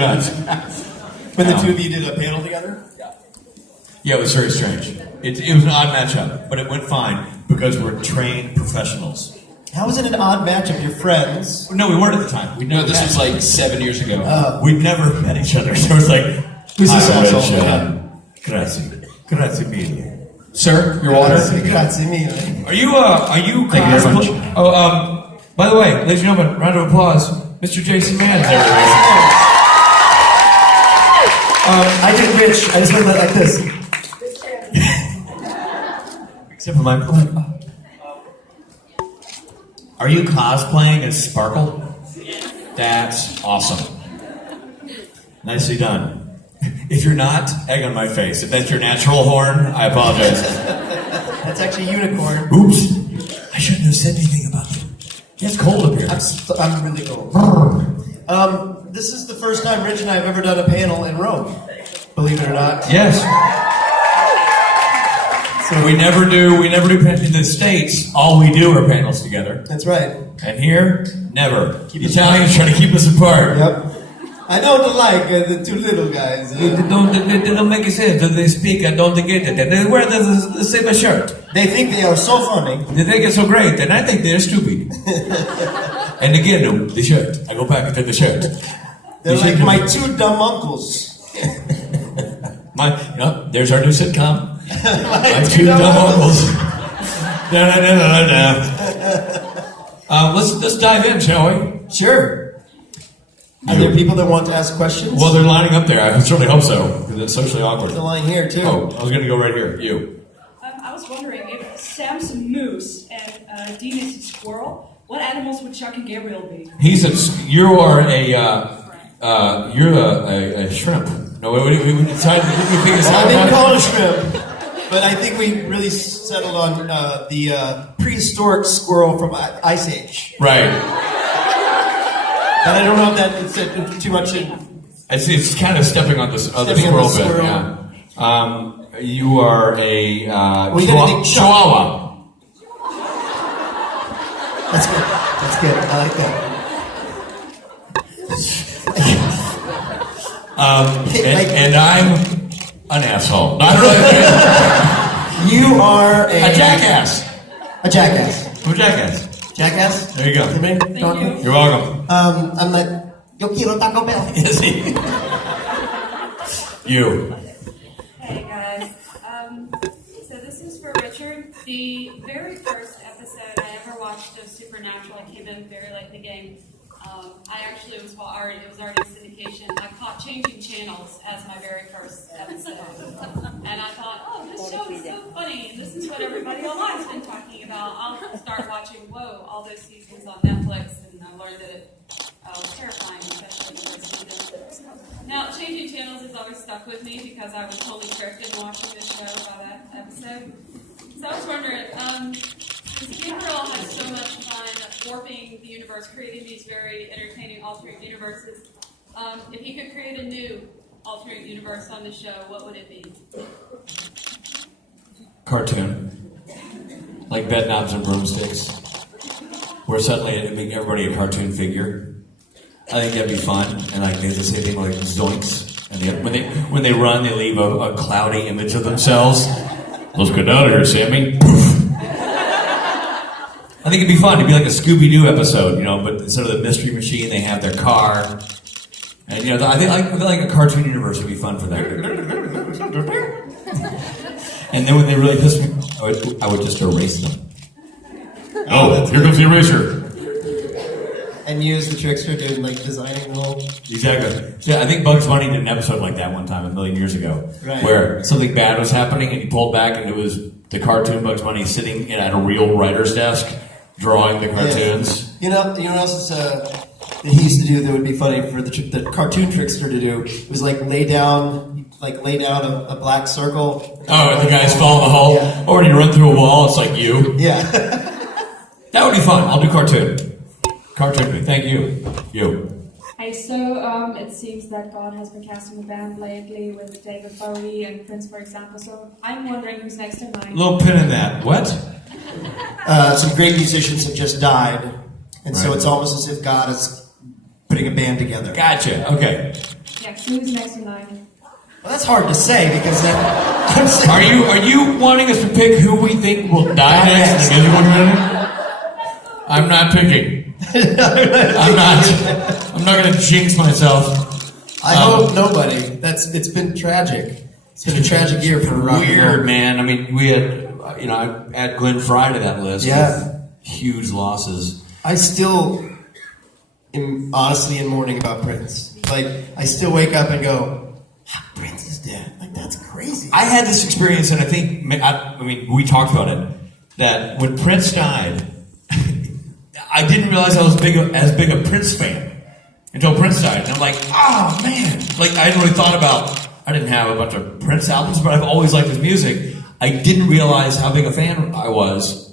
nuts. When the two of you did a panel together? Yeah, it was very strange. It was an odd matchup, but it went fine because we're trained professionals. How is it an odd matchup? Your friends? No, we weren't at the time. No, this was like 7 years ago. We'd never met each other, so it's like, Who's this asshole? Grazie mille. Sir, your water? Grazie mille. Are you Thank you very much. Oh, by the way, ladies and gentlemen, round of applause, Mr. Jason Mann. I did Rich. I just went like this. Except for my play. Are you cosplaying as Sparkle? That's awesome. Nicely done. If you're not, egg on my face. If that's your natural horn, I apologize. That's actually unicorn. Oops. I shouldn't have said anything about it. It's cold up here. I'm really cold. This is the first time Rich and I have ever done a panel in Rome. Believe it or not. Yes. So we never do in the States, all we do are panels together. That's right. And here, never. The Italians trying to keep us apart. Yep. I don't like the two little guys. They don't make sense. They speak, I don't get it. They wear the same shirt. They think they are so funny. They think it's so great, and I think they're stupid. And again, the shirt. I go back to the shirt. They're like my two dumb uncles. There's our new sitcom. My two dumb uncles. Let's dive in, shall we? Sure. Are there people that want to ask questions? Well, they're lining up there. I certainly hope so, because it's socially awkward. There's a line here, too. Oh, I was going to go right here. You. I was wondering, if Sam's a moose and Dean is a squirrel, what animals would Chuck and Gabriel be? You're a shrimp. No, we decided we figured I didn't call it a shrimp, but I think we really settled on the prehistoric squirrel from Ice Age. Right. And I don't know if that it's too much in... It's kind of stepping on this other squirrel bit, yeah. You are a chihuahua. That's good. That's good. I like that. And I'm an asshole. Not really. You are a jackass. A jackass. I'm a jackass. Jackass? There you go. Thank you. You're welcome. I'm like, yo quiero Taco Bell. Is he? You. Hey guys. So this is for Richard. The very first episode I ever watched of Supernatural, I came in very late in the game. It was already in syndication. I caught Changing Channels as my very first episode. And I thought, oh, this show is so funny. This is what everybody online's been talking about. I'll start watching, all those seasons on Netflix, and I learned that it was terrifying, especially the first season. Now, Changing Channels has always stuck with me because I was totally tricked into watching this show by that episode. So I was wondering, Gabriel has so much fun warping the universe, creating these very entertaining alternate universes. If he could create a new alternate universe on the show, what would it be? Cartoon. Like bed knobs and broomsticks. Where suddenly it'd make everybody a cartoon figure. I think that'd be fun. And like they just say things like zoinks. And when they run, they leave a cloudy image of themselves. Let's get out of here, Sammy. I think it'd be fun. It'd be like a Scooby-Doo episode, but instead of the mystery machine, they have their car. And, I think like a cartoon universe would be fun for that. And then when they really piss me, I would just erase them. Oh, here comes the eraser. And use the trickster to designing the whole... Exactly. So I think Bugs Bunny did an episode like that one time a million years ago. Right. Where something bad was happening and he pulled back and it was the cartoon Bugs Bunny sitting at a real writer's desk drawing the cartoons. Yeah. You know what else is, that he used to do that would be funny for the cartoon trickster to do? It was lay down a black circle. Oh, and the guys fall in the hole? Yeah. Or when you run through a wall, it's like you? Yeah. That would be fun. I'll do cartoon. Cartoon me. Thank you. You. Hey, so it seems that God has been casting a band lately with David Bowie and Prince, for example. So I'm wondering who's next in line. Little pin in that. What? Some great musicians have just died, and so Right. it's almost as if God is putting a band together. Gotcha. Okay. Who's next in line? Well, that's hard to say because I'm saying. Are you wanting us to pick who we think will die next in the music community? I'm not picking. I'm not going to jinx myself. I hope nobody. It's been tragic. It's been a tragic year for rock and roll. Weird, man. I mean, we had, I add Glenn Fry to that list. Yeah. With huge losses. I still am honestly in mourning about Prince. Like, I still wake up and go, Prince is dead. Like, that's crazy. I had this experience, and I think, we talked about it, that when Prince died, I didn't realize I was as big a Prince fan until Prince died. And I'm like, oh, man. Like, I hadn't really thought about, I didn't have a bunch of Prince albums, but I've always liked his music. I didn't realize how big a fan I was.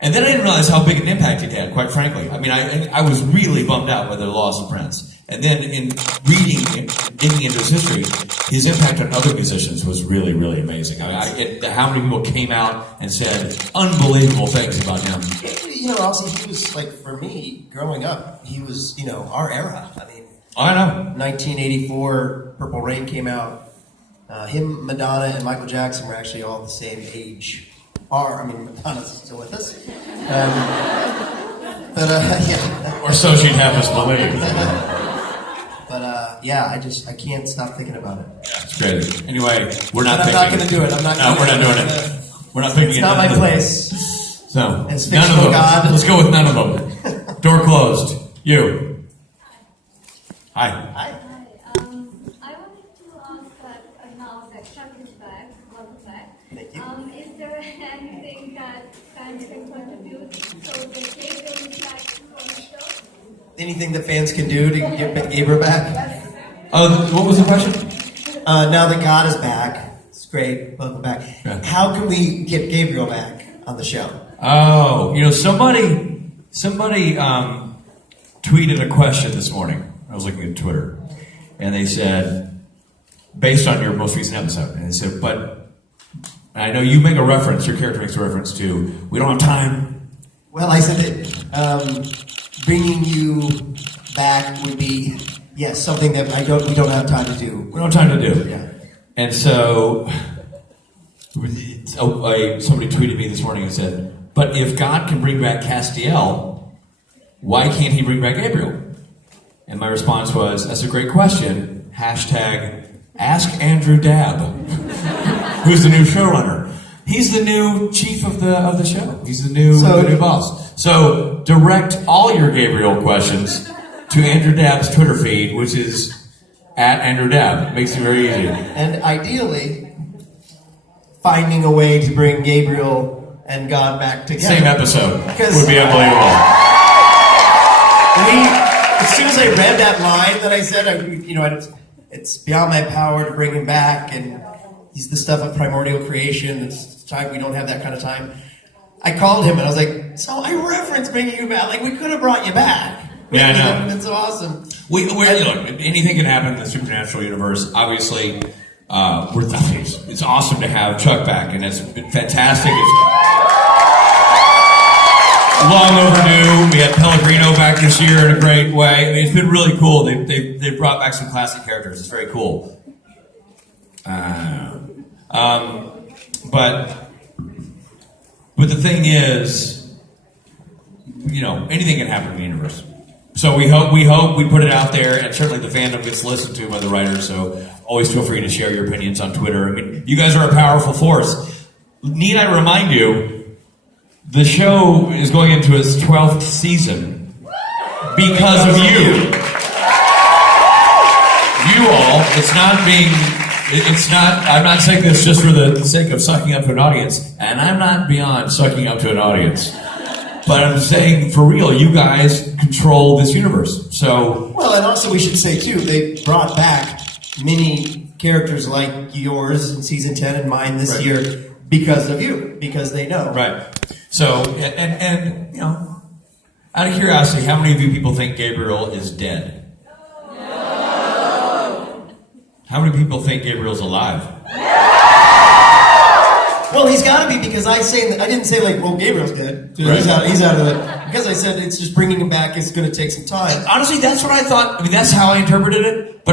And then I didn't realize how big an impact it had, quite frankly. I mean, I was really bummed out by the loss of Prince. And then in reading and digging into his history, his impact on other musicians was really, really amazing. How many people came out and said unbelievable things about him. Also, he was, like, for me, growing up, he was, our era. I mean, I know. 1984, Purple Rain came out. Him, Madonna, and Michael Jackson were actually all the same age. Madonna's still with us. Yeah. Or so she'd have us believe. But I can't stop thinking about it. Yeah, it's crazy. Anyway, we're not picking. I'm not going to do it. We're not doing it. We're not picking it. It's not my place. So, As none of fictional them. God. Let's go with none of them. Door closed. You. Hi. Hi. I wanted to ask now that Chuck is back, welcome back. Thank you. Is there anything that fans can contribute so the Gabriel is back on the show? Anything that fans can do to get Gabriel back? What was the question? Now that God is back, it's great. Welcome back. Yeah. How can we get Gabriel back on the show? Oh, somebody tweeted a question this morning. I was looking at Twitter, and they said, based on your most recent episode, and they said, but I know you make a reference, your character makes a reference to, we don't have time. Well, I said that bringing you back would be, yes, something that we don't have time to do. We don't have time to do. Yeah. And so, somebody tweeted me this morning and said, but if God can bring back Castiel, why can't he bring back Gabriel? And my response was, that's a great question. Hashtag Ask Andrew Dabb, who's the new showrunner. He's the new chief of the show. He's the new boss. So direct all your Gabriel questions to Andrew Dabb's Twitter feed, which is at Andrew Dabb. Makes it very easy. And ideally, finding a way to bring Gabriel and God back together. Same episode would be unbelievable. As soon as I read that line that I said, it's beyond my power to bring him back, and he's the stuff of primordial creation. It's time we don't have that kind of time. I called him and I was like, so I referenced bringing you back. Like, we could have brought you back. Yeah, I know. That would have been so awesome. Look, anything can happen in the supernatural universe. Obviously, it's awesome to have Chuck back, and it's been fantastic. It's long overdue. We had Pellegrino back this year in a great way. I mean, it's been really cool. They brought back some classic characters. It's very cool. But the thing is, anything can happen in the universe. So we hope we put it out there, and certainly the fandom gets listened to by the writers. So always feel free to share your opinions on Twitter. I mean, you guys are a powerful force. Need I remind you? The show is going into its 12th season because of you. You all, I'm not saying this just for the sake of sucking up to an audience, and I'm not beyond sucking up to an audience. But I'm saying, for real, you guys control this universe. So, well, and also we should say, too, they brought back many characters like yours in season 10 and mine this year because of you, because they know. Right. So, and out of curiosity, how many of you people think Gabriel is dead? No. How many people think Gabriel's alive? Well, he's got to be, because I didn't say Gabriel's dead. Right. He's out of it. Because I said it's just bringing him back is going to take some time. Honestly, that's what I thought. I mean, that's how I interpreted it. But